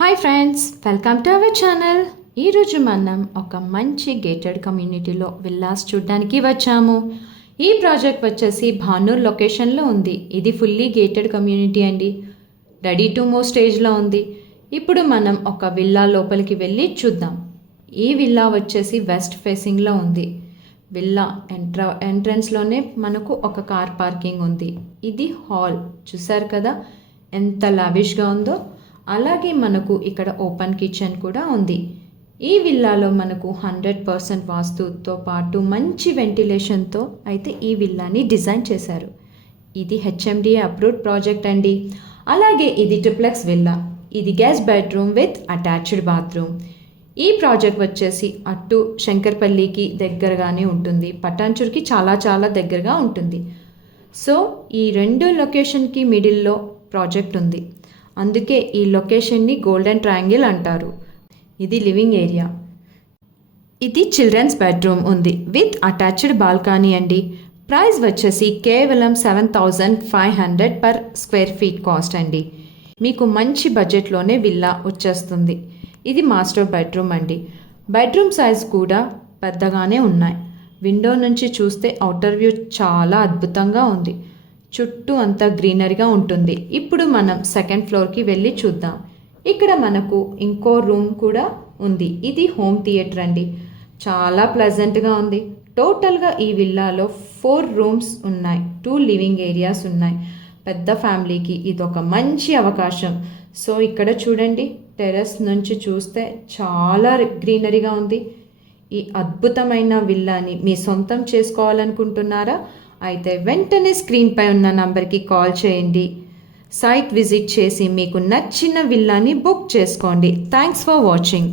Hi friends, welcome to our channel. ఈరోజు మనం ఒక మంచి గేటెడ్ కమ్యూనిటీలో విల్లాస్ చూడడానికి వచ్చాము. ఈ ప్రాజెక్ట్ వచ్చేసి భానూర్ లొకేషన్లో ఉంది. ఇది ఫుల్లీ గేటెడ్ కమ్యూనిటీ అండి. రెడీ టు మూవ్ స్టేజ్లో ఉంది. ఇప్పుడు మనం ఒక విల్లా లోపలికి వెళ్ళి చూద్దాం. ఈ విల్లా వచ్చేసి వెస్ట్ ఫేసింగ్లో ఉంది. విల్లా ఎంట్రన్స్లోనే మనకు ఒక కార్ పార్కింగ్ ఉంది. ఇది హాల్, చూసారు కదా ఎంత లావిష్గా ఉందో. అలాగే మనకు ఇక్కడ ఓపెన్ కిచెన్ కూడా ఉంది. ఈ విల్లాలో మనకు 100% వాస్తుతో పాటు మంచి వెంటిలేషన్తో అయితే ఈ విల్లాని డిజైన్ చేశారు. ఇది హెచ్ఎండిఏ అప్రూవ్డ్ ప్రాజెక్ట్ అండి. అలాగే ఇది ట్రిప్లెక్స్ విల్లా. ఇది guest bedroom with attached bathroom. ఈ ప్రాజెక్ట్ వచ్చేసి అటు శంకర్పల్లికి దగ్గరగానే ఉంటుంది, పటాన్చూర్కి చాలా దగ్గరగా ఉంటుంది. సో ఈ రెండు లొకేషన్కి మిడిల్లో ప్రాజెక్ట్ ఉంది. అందుకే ఈ లొకేషన్ని గోల్డెన్ ట్రయాంగిల్ అంటారు. ఇది లివింగ్ ఏరియా. ఇది చిల్డ్రన్స్ బెడ్రూమ్ ఉంది విత్ అటాచ్డ్ బాల్కనీ అండి. ప్రైస్ వచ్చేసి కేవలం 7,500 పర్ స్క్వేర్ ఫీట్ కాస్ట్ అండి. మీకు మంచి బడ్జెట్లోనే విల్లా వచ్చేస్తుంది. ఇది మాస్టర్ బెడ్రూమ్ అండి. బెడ్రూమ్ సైజ్ కూడా పెద్దగానే ఉన్నాయి. విండో నుంచి చూస్తే అవుటర్ వ్యూ చాలా అద్భుతంగా ఉంది. చుట్టూ అంతా గ్రీనరీగా ఉంటుంది. ఇప్పుడు మనం సెకండ్ ఫ్లోర్కి వెళ్ళి చూద్దాం. ఇక్కడ మనకు ఇంకో రూమ్ కూడా ఉంది. ఇది హోమ్ థియేటర్ అండి. చాలా ప్లెజెంట్గా ఉంది. టోటల్గా ఈ విల్లాలో 4 రూమ్స్ ఉన్నాయి, 2 లివింగ్ ఏరియాస్ ఉన్నాయి. పెద్ద ఫ్యామిలీకి ఇది ఒక మంచి అవకాశం. సో ఇక్కడ చూడండి, టెర్రస్ నుంచి చూస్తే చాలా గ్రీనరీగా ఉంది. ఈ అద్భుతమైన విల్లాని మీ సొంతం చేసుకోవాలనుకుంటున్నారా? అయితే వెంటనే స్క్రీన్పై ఉన్న నంబర్కి కాల్ చేయండి. సైట్ విజిట్ చేసి మీకు నచ్చిన విల్లాని బుక్ చేసుకోండి. Thanks for watching.